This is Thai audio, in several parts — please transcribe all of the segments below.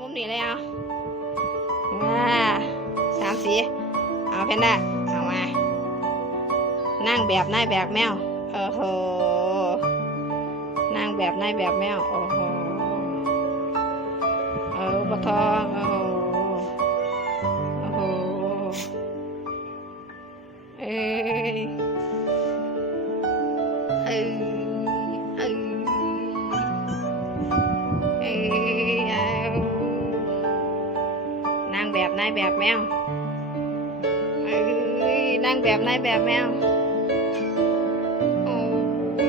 มุมนี้เลยเอาว้าสามสี เอาแพนด้าเอามา นั่งแบบนายแบบแมว โอ้โห นั่งแบบนายแบบแมว โอ้โห เออปะทองโอ้โห โอ้โห เอ้ยเอ้ยเอ้ยเอ้ย งแบบนายแบบแมวอนั่งแบบนายแบบแมวโอ้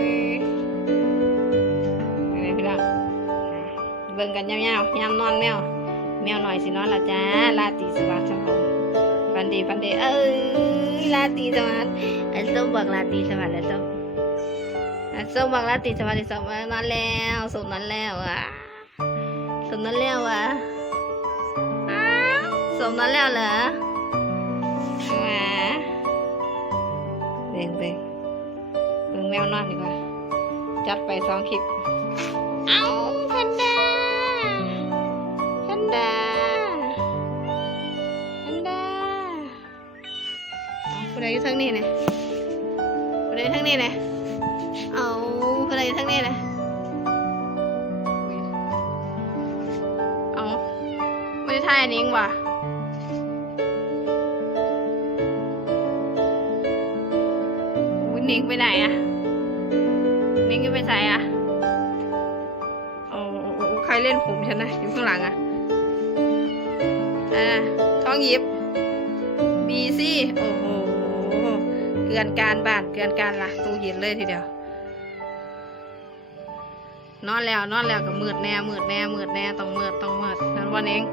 ยอะไรพี่น้เบิ่งกันยาวๆยามนอนแมว แมวหน่อยสินอนละจ้าลาตีสวัสดิ์ครับผมฟันดีฟันดีเอ้ยลาตีสวัสดิ์ไอ้ส้มบอกลาตีสวัสดิ์แล้วส้มไอ้ส้มบอกลาตีสวัสดิ์ส้มนอนแล้วส้มนอนแล้วอะส้มนอนแล้วอะาวส้มนอนแล้วเหรอแหมเบ่งเบ่งเบิ่งแมวนอนดีกว่า จัดไปสองคลิป เอาแพนด้าแพนด้าแพนด้าเอาผู้ใดอยู่ทางนี้เนี่ยผู้ใดอยู่ทางนี้เนี่ยเอาผู้ใดอยู่ทางนี้เนี่ยอุ๊ยเอาไม่ได้ท่ายอันนี้เองว่ะ นิ้งไปไหนอะนิ้งจะไปใส่อะโอ้โอ้โอ้ใครเล่นผมฉันนะอยู่ข้างหลังอะอ่าท้องหยิบดีสิโอ้โห เกือนการบานเกือนการละตู้เย็นเลยทีเดียว นอนแล้วนอนแล้วก็มืดแน่มืดแน่มืดแน่ต้องมืดต้องมืดนั่นวันเอง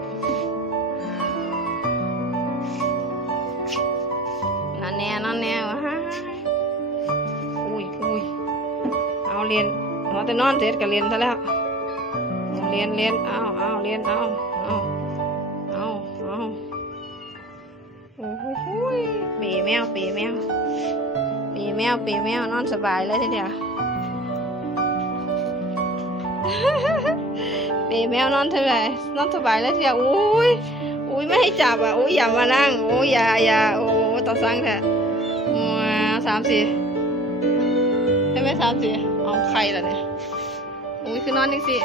เอาเรียนพอแต่นอนเสร็จก็เรียนซะแล้วเรียนเรียนเอาเอาเรียนเอาเอาเอาเอาโอ้โหยเปีแมวปีแมวปีแมวปีแมวนอนสบายเลยทีเดียวปีแมวนอนสบายนอนสบายเลยทีเดียวอุ้ยอุ้ยไม่ให้จับอะอุ้ยอย่ามานั่งโอ้ยอย่าอย่าโอ้ต่อสั่งแท้ว้าสามสี่ใช่ไหมสามสี่ ใครล่ะเนี่ย โอ้ยคือนอนจริงสิ